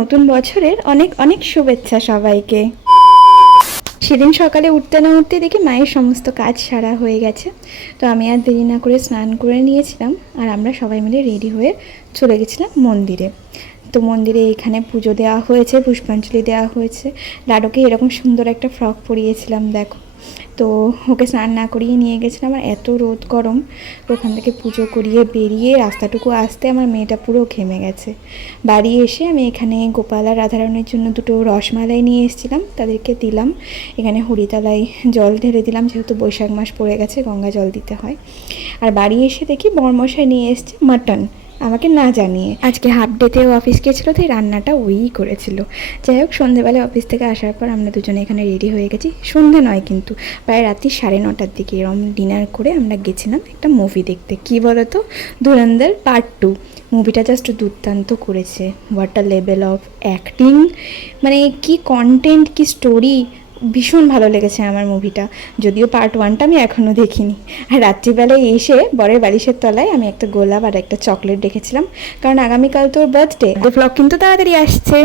নতুন বছরের অনেক অনেক শুভেচ্ছা সবাইকে। সেদিন সকালে উঠতে না উঠতে দেখি মায়ের সমস্ত কাজ সারা হয়ে গেছে। তো আমি আর দেরি না করে স্নান করে নিয়েছিলাম, আর আমরা সবাই মিলে রেডি হয়ে চলে গেছিলাম মন্দিরে। তো মন্দিরে এখানে পুজো দেওয়া হয়েছে, পুষ্পাঞ্জলি দেওয়া হয়েছে। লাডুকে এরকম সুন্দর একটা ফ্রক পরিয়েছিলাম, দেখো। তো ওকে স্নান না করিয়ে নিয়ে গেছিলাম, আর এত রোদ গরম। ওখান থেকে পুজো করিয়ে বেরিয়ে রাস্তাটুকু আসতে আমার মেয়েটা পুরো ঘেমে গেছে। বাড়ি এসে আমি এখানে গোপাল আর রাধারণের জন্য দুটো রসমালাই নিয়ে এসেছিলাম, তাদেরকে দিলাম। এখানে হরিতলায় জল ঢেলে দিলাম, যেহেতু বৈশাখ মাস পড়ে গেছে, গঙ্গা জল দিতে হয়। আর বাড়ি এসে দেখি বরমশাই নিয়ে এসছে মাটন, আমাকে না জানিয়ে। আজকে হাফ ডেতেও অফিস গেছিলো, তাই রান্নাটা ওই করেছিল। যাই হোক, সন্ধেবেলায় অফিস থেকে আসার পর আমরা দুজনে এখানে রেডি হয়ে গেছি। সন্ধে নয় কিন্তু, প্রায় রাত্রি 9:30টার দিকে এরকম ডিনার করে আমরা গেছিলাম একটা মুভি দেখতে। কী বলো তো, ধুরন্ধর পার্ট 2। মুভিটা জাস্ট দুর্দান্ত করেছে। What a level of acting, মানে কি কন্টেন্ট, কি স্টোরি, ভীষণ ভালো লেগেছে আমার মুভিটা। যদিও পার্ট 1টা আমি এখনও দেখিনি। আর রাত্রিবেলায় এসে বরের বালিশের তলায় আমি একটা গোলাপ আর একটা চকলেট রেখেছিলাম, কারণ আগামীকাল তোর বার্থডে। ব্লগ কিন্তু তাড়াতাড়ি আসছে।